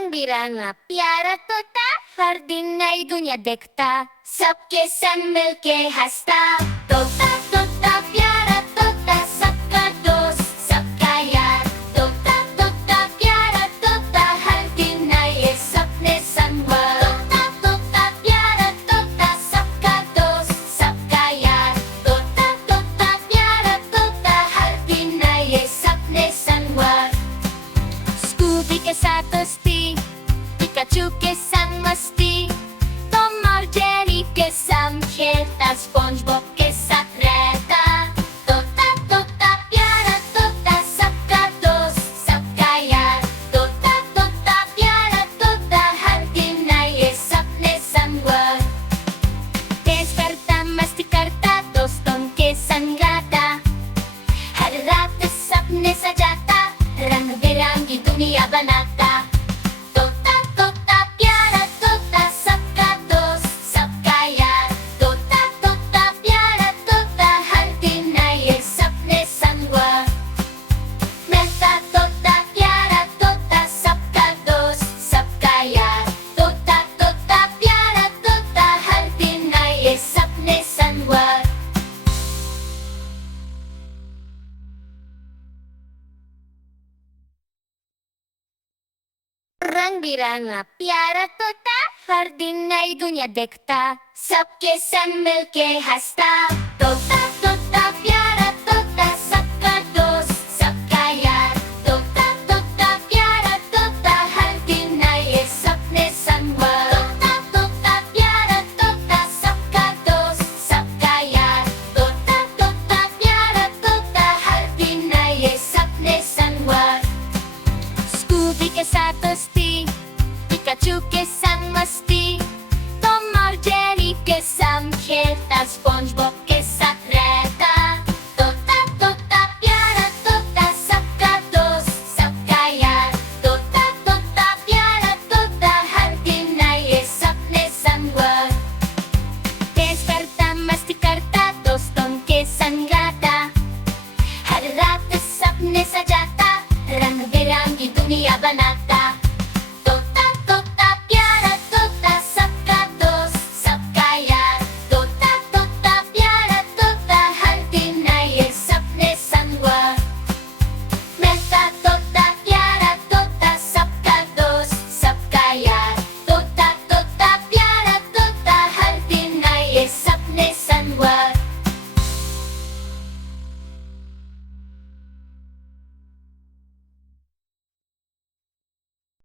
रंग बिरंगा प्यारा तोता हर दिन नई दुनिया देखता, सबके संग मिलके हंसता। तोता तोता प्यारा तोता सबका दोस्त सबका यार। तोता तोता प्यारा तोता हर दिन नए सपने संगवार। तोता तोता प्यारा तोता सबका दोस्त सबका यार। तोता तोता प्यारा तोता हर दिन नए सपने संगवार। स्कूबी के साथ दोस्ती, पिकाचू के संग मस्ती, टॉम और जेरी के संग खेलता, स्पंजबॉब के साथ रहता। तोता तोता प्यारा तोता सबका दोस्त सबका यार। तोता तोता प्यारा तोता हर दिन नए सपने संगवार। तेज करता मस्ती करता दोस्तों के संग गाता, हर रात सपने सजाता, रंग बिरंगी दुनिया बनाता। तोता तोता प्यारा तोता सबका दोस्त सबका यार। तोता तोता प्यारा तोता हर दिन नए सपने संगवार। मेहता तोता प्यारा तोता सबका दोस्त सबका यार। तोता तोता प्यारा तोता हर दिन नए सपने संगवार। रंग बिरंगा प्यारा तोता हर दिन नई दुनिया देखता, सबके संग मिलके हंसता। तोता तोता प्यारा तोता सबका दोस्त सबका यार। तोता तोता प्यारा तोता हर दिन नए सपने संगवार। तोता तोता प्यारा तोता सबका दोस्त सबका यार। तोता तोता प्यारा तोता हर दिन नए सपने संगवार। स्कूबी के साथ दोस्ती, पिकाचू के संग मस्ती,